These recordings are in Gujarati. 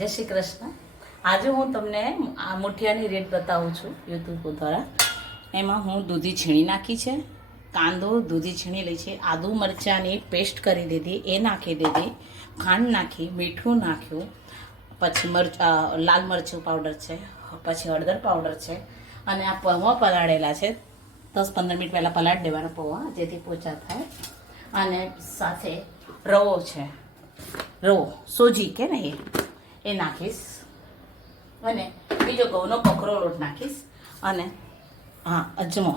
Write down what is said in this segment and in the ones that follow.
જય શ્રી કૃષ્ણ. આજે હું તમને આ મુઠિયાની રીત બતાવું છું યુટ્યુબ દ્વારા. એમાં હું દૂધી છીણી નાખી છે, કાંદો દૂધી છીણી લઈ છે, આદુ મરચાંની પેસ્ટ કરી દીધી, એ નાખી દીધી, ખાંડ નાખી, મીઠું નાખ્યું, પછી લાલ મરચું પાવડર છે, પછી હળદર પાવડર છે, અને આ પૌવા પલાળેલા છે. 10-15 મિનિટ પહેલાં પલાળી દેવાના પૌવા, જેથી પોચા થાય. અને સાથે રવો છે, રવો સોજી કે ને એ નાખીશ, અને બીજો ઘઉંનો કકરો લોટ નાખીશ, અને હા અજમો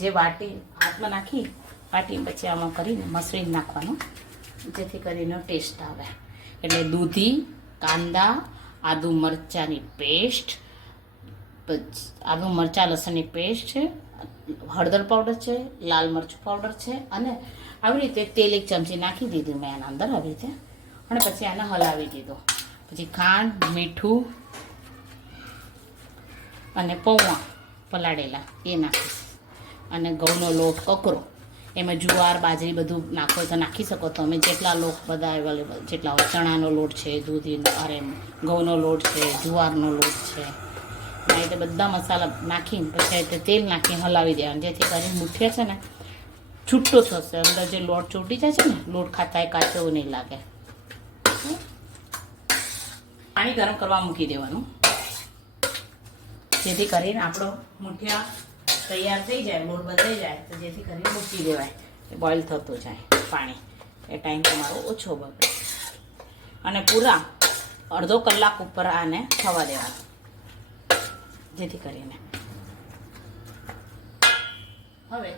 જે વાટી હાથમાં નાખી વાટી પછી આમાં કરીને મસળી નાખવાનું, જેથી કરીને ટેસ્ટ આવે. એટલે દૂધી, કાંદા, આદુ મરચાંની પેસ્ટ, આદુ મરચાં લસણની પેસ્ટ છે, હળદર પાવડર છે, લાલ મરચું પાવડર છે, અને આવી રીતે તેલ 1 ચમચી નાખી દીધું મેં આના અંદર આવી રીતે, અને પછી આને હલાવી દીધું. પછી ખાંડ, મીઠું અને પૌવા પલાળેલા એ નાખીશ, અને ઘઉંનો લોટ કકરો, એમાં જુવાર બાજરી બધું નાખો તો નાખી શકો તમે, જેટલા લોટ બધા અવેલેબલ જેટલા હોય. ચણાનો લોટ છે, દૂધીનો ઘઉંનો લોટ છે, જુવારનો લોટ છે, આ રીતે બધા મસાલા નાખીને પછી આ રીતે તેલ નાખીને હલાવી દેવાનું, જેથી કરીને મુઠિયા છે ને છૂટો થશે. અંદર જે લોટ ચોટી જાય છે ને, લોટ ખાતા એ કાચો નહીં લાગે. પાણી ગરમ કરવા મૂકી દેવાનું, જેથી કરીને આપણો મુઠિયા તૈયાર થઈ જાય, લોટ બંધાઈ જાય તો જેથી કરીને મૂકી દેવાય, બોઇલ થતું જાય પાણી, એ ટાઈમ તમારો ઓછો બગડે. અને પૂરા અડધો કલાક ઉપર આને થવા દેવાનું, જેથી કરીને હવે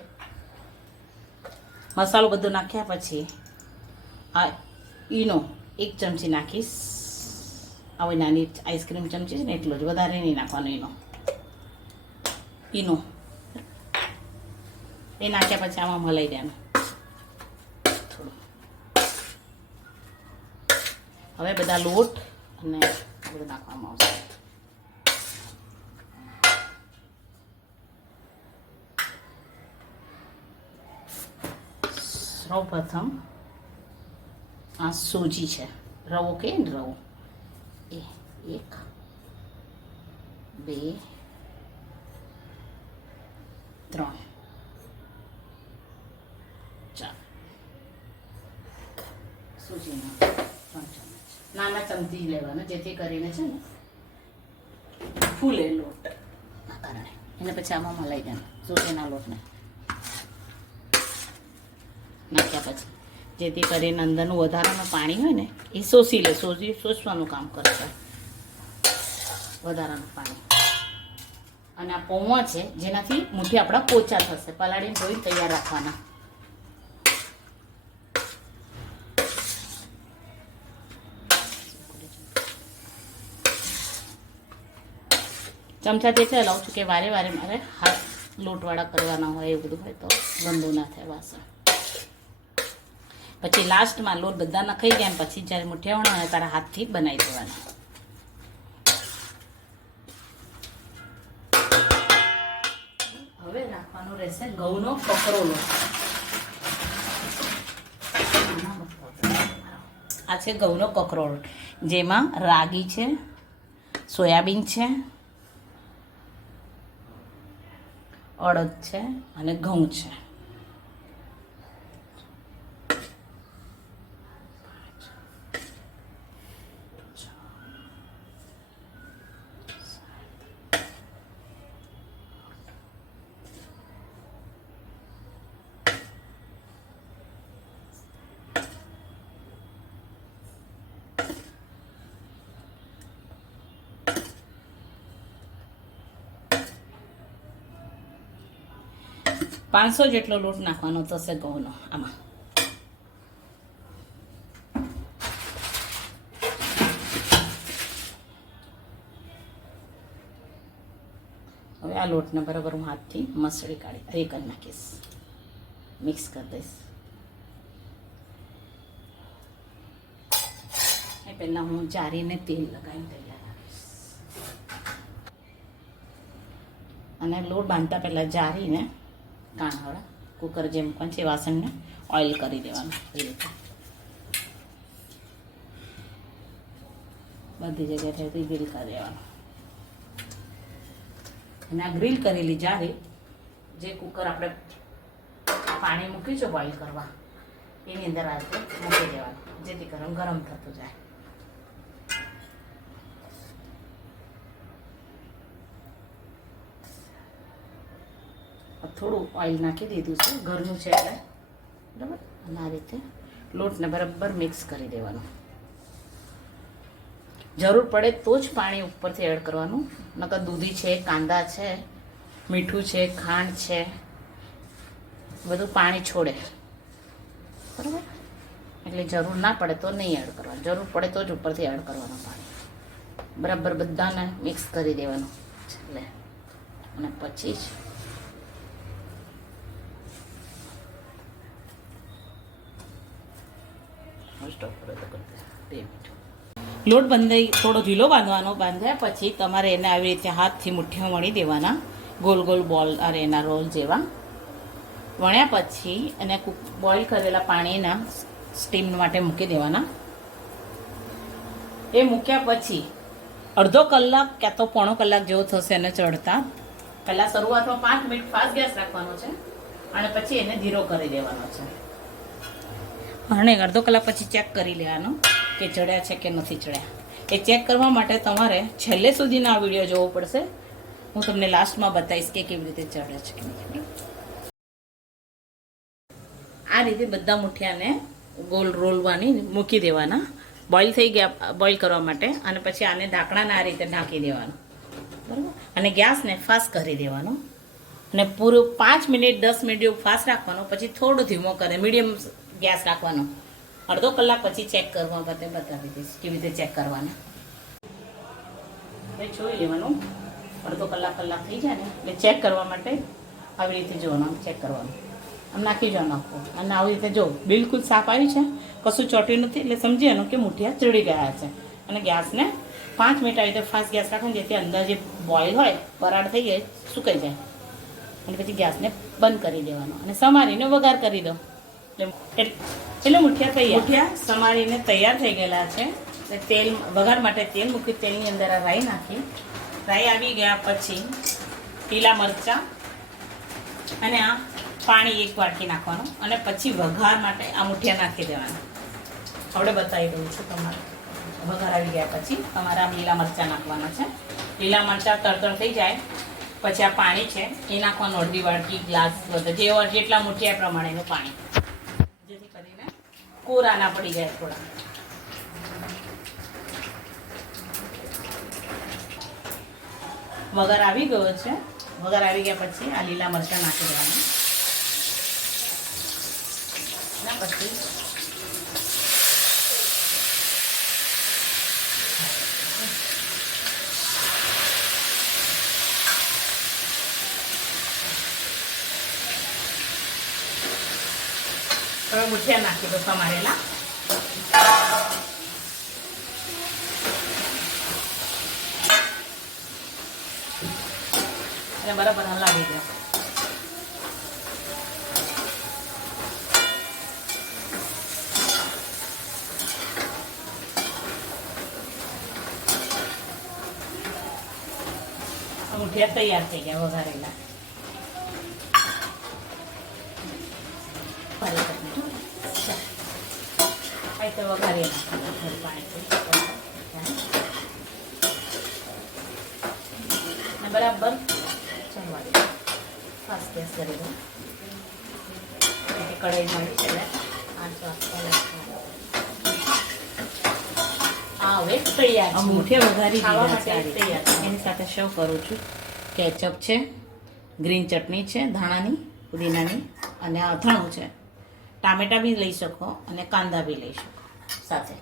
મસાલો બધો નાખ્યા પછી આ ઈનો 1 ચમચી નાખીશ. આવી નાની આઈસ્ક્રીમ ચમચી છે ને એટલો જ, વધારે નહીં નાખવાનો ઈનો. એ નાખ્યા પછી આમાં મલાઈ દેવાનું થોડું. હવે બધા લોટ અને બધું નાખવામાં આવશે. સૌપ્રથમ આ સોજી છે, રવો કે ને રવો, એ 1 2 3 4 સૂજીના 3 ચમચ નાના ચમચી લેવાના, જેથી કરીને છે ને ફૂલે લોટ ના કારણે. એને પછી આમાં મલાઈ દેવાનું સૂજીના લોટને નાખ્યા પછી, જેથી કરીને અંદરનું વધારાનું પાણી હોય ને એ શોષી લે. સોજી શોષવાનું કામ કરશે વધારાનું પાણી. અને આ પૌવા છે જેનાથી મુઠ્ઠી આપણા પોચા થશે. પલાળીને ધોઈને તૈયાર રાખવાના. ચમચાથી ચલાવું છું કે વારે વારે મારે હાથ લોટવાળા કરવાના હોય, એવું બધું હોય તો ગંદુ ના થાય વાસણ. પછી લાસ્ટમાં લોટ બધા નખાઈ ગયા પછી જ્યારે મુઠિયા વણવાના તારા હાથથી બનાવી દેવાના. હવે નાખવાનો રહેશે ઘઉંનો કકરો લોટ. આ છે ઘઉંનો કકરો લોટ, જેમાં રાગી છે, સોયાબીન છે, અડદ છે અને ઘઉં છે. પાંચસો જેટલો લોટ નાખવાનો થશે ઘઉંનો આમાં. હવે આ લોટને બરાબર હું હાથથી મસળી કાઢી કરી નાખીશ, મિક્સ કરી દઈશ. એ પહેલાં હું જારીને તેલ લગાવીને તૈયાર રાખીશ. અને લોટ બાંધતા પહેલાં જારીને કાણાવાળા કુકર જેમ પણ છે વાસણને ઓઇલ કરી દેવાનું એ રીતે. બધી જગ્યાએથી ગ્રીલ કરી દેવાનું. અને આ ગ્રીલ કરેલી જારી જે કુકર આપણે પાણી મૂક્યું છે બોઇલ કરવા એની અંદર આ રીતે મૂકી દેવાનું, જેથી ગરમ ગરમ થતું જાય. થોડું ઓઇલ નાખી દીધું છે, ઘરનું છે એટલે બરાબર. અને આ રીતે લોટને બરાબર મિક્સ કરી દેવાનું. જરૂર પડે તો જ પાણી ઉપરથી એડ કરવાનું, નકર દૂધી છે, કાંદા છે, મીઠું છે, ખાંડ છે, બધું પાણી છોડે બરાબર. એટલે જરૂર ના પડે તો નહીં એડ કરવાનું, જરૂર પડે તો જ ઉપરથી એડ કરવાનું પાણી. બરાબર બધાને મિક્સ કરી દેવાનું એટલે. અને પછી જ લોટ બંધાઈ થોડો ઢીલો બાંધવાનો. બાંધ્યા પછી તમારે એને આવી રીતે હાથથી મુઠ્ઠીઓ વણી દેવાના, ગોલ ગોલ બોલ અરે એના રોલ જેવા. વણ્યા પછી એને બોઇલ કરેલા પાણીના સ્ટીમ માટે મૂકી દેવાના. એ મૂક્યા પછી અડધો કલાક ક્યાં તો પોણો કલાક જેવો થશે એને ચડતા. પહેલાં શરૂઆતમાં 5 મિનિટ ફાસ્ટ ગેસ રાખવાનો છે અને પછી એને ધીરો કરી દેવાનો છે. અને અડધો કલાક પછી ચેક કરી લેવાનો કે ચડ્યા છે કે નથી ચડ્યા. એ ચેક કરવા માટે તમારે છેલ્લે સુધીનો આ વિડીયો જોવો પડશે. હું તમને લાસ્ટમાં બતાવીશ કે કેવી રીતે ચડે છે કે નથી. આ રીતે બધા મુઠિયાને ગોલ રોલવાની મૂકી દેવાના બોઇલ થઈ ગયા, બોઇલ કરવા માટે. અને પછી આને ઢાંકણાને આ રીતે ઢાંકી દેવાનું બરાબર. અને ગેસને ફાસ્ટ કરી દેવાનો અને પૂરું 5 મિનિટ 10 મિનિટ ફાસ્ટ રાખવાનો. પછી થોડો ધીમો કરે, મીડિયમ ગેસ રાખવાનો. અડધો કલાક પછી ચેક કરવા માટે બતાવી દઈશ કેવી રીતે ચેક કરવાના. જોઈ લેવાનું અડધો કલાક થઈ જાય ને એટલે ચેક કરવા માટે આવી રીતે જોવાનું, ચેક કરવાનું. આમ નાખી જવાનું આખું. અને આવી રીતે જો બિલકુલ સાફ આવી છે, કશું ચોટ્યું નથી, એટલે સમજી એનું કે મુઠિયા ચડી ગયા છે. અને ગેસને 5 મિનિટ આવી રીતે ફાસ્ટ ગેસ રાખવાનું, જેથી અંદર જે બોઇલ હોય વરાળ થઈ જાય સુકાઈ જાય. અને પછી ગેસને બંધ કરી દેવાનો અને સમારીને વઘાર કરી દો એટલે મુઠિયા તૈયાર. મુઠિયા સમારીને તૈયાર થઈ ગયેલા છે. તેલ વઘાર માટે તેલ મૂકી, તેલની અંદર આ રાઈ નાખી. રાઈ આવી ગયા પછી લીલા મરચાં અને આ પાણી 1 વાટકી નાખવાનું. અને પછી વઘાર માટે આ મુઠિયા નાખી દેવાના. હવે બતાવી દઉં છું તમારે. વઘાર આવી ગયા પછી તમારે આ લીલા મરચાં નાખવાના છે. લીલા મરચાં તરતર થઈ જાય પછી આ પાણી છે એ નાખવાનું, અડધી વાટકી ગ્લાસ બધા જેટલા મુઠિયા પ્રમાણેનું પાણી, જેથી કરીને કોરા ના પડી જાય થોડા. વઘાર આવી ગયો છે. વઘાર આવી ગયા પછી આ લીલા મરચાં નાખી દેવાના. પછી હવે મુઠિયા નાખી દો સમારેલા. અને બરાબર હલાવી દો. મુઠિયા તૈયાર થઈ ગયા વઘારેલા. તો વઘારી નાખવાનું પાણી બરાબર ચડવા દે. ફાસ્ટ ગેસ કરી દો. કઢાઈ મળી છે હવે તૈયાર. મુઠિયા વઘારી તૈયાર. એની સાથે સર્વ કરું છું. કેચઅપ છે, ગ્રીન ચટણી છે, ધાણાની, પુદીનાની, અને અથાણું છે. ટામેટા બી લઈ શકો અને કાંદા બી લઈ શકો સાથે.